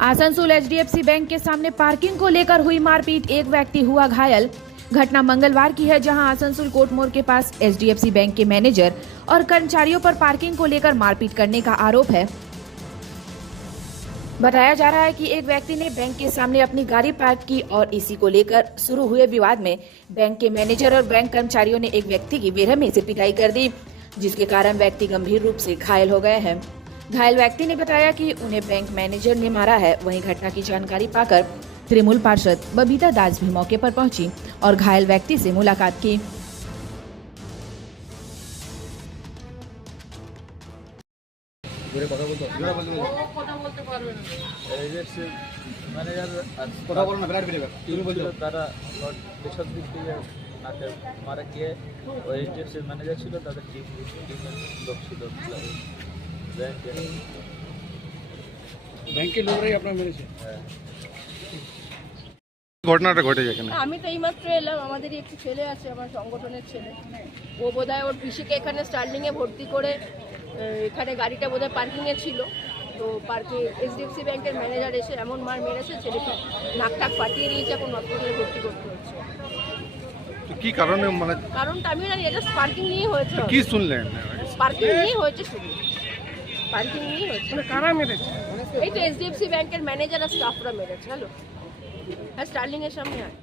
Asansol HDFC bank के सामने parking को लेकर हुई मारपीट, एक व्यक्ति हुआ घायल। घटना मंगलवार की है, जहां आसनसोल कोर्ट मोड़ के पास एचडीएफसी बैंक के मैनेजर और कर्मचारियों पर पार्किंग को लेकर मारपीट करने का आरोप है। बताया जा रहा है कि एक व्यक्ति ने बैंक के सामने अपनी गाड़ी पार्क की और इसी को लेकर शुरू हुए विवाद में बैंक के मैनेजर और बैंक कर्मचारियों ने एक व्यक्ति की बेरहमी से पिटाई कर दी, जिसके कारण व्यक्ति गंभीर रूप से घायल हो गए हैं। घायल व्यक्ति ने बताया कि उन्हें बैंक मैनेजर ने मारा है। वहीं घटना की जानकारी पाकर तृणमूल पार्षद बबीता दास भी मौके पर पहुंची और घायल व्यक्ति से मुलाकात की। মারা গিয়ে ওই এইচডিএফসির ম্যানেজার ছিল, তাদের টিম লোক ছিল ব্যাংকের লোকরাই আপনার মেরেছে। ঘটনাটা ঘটেছে এখানে। আমি তো এইমাত্র এলাম, আমাদেরই একটি ছেলে আছে, আমার সংগঠনের ছেলে। ও বোধহয় ওর পিসিকে এখানে স্টার্লিংয়ে ভর্তি করে এখানে গাড়িটা বোধহয় পার্কিংয়ে ছিল। তো পার্কিং এইচডিএফসি ব্যাংকের ম্যানেজার এসে এমন মার মেরেছে, ছেলেকে নাক টাক ফাটিয়ে দিয়েছে, এখন হসপিটালে ভর্তি করতে হচ্ছে। কি কারণে মানে কারণটা আমি জানি, এটা পার্কিং নিয়ে হয়েছে। কি শুনলেন? পার্কিং নিয়ে হয়েছে, শুধু পার্কিং নিয়ে হয়েছে। কারা মেরেছে? এই তো এইচডিএফসি ব্যাংকের ম্যানেজার আর স্টাফরা মেরেছে। হ্যালো, হ্যাঁ, স্টার্লিংয়ের সামনে হয়।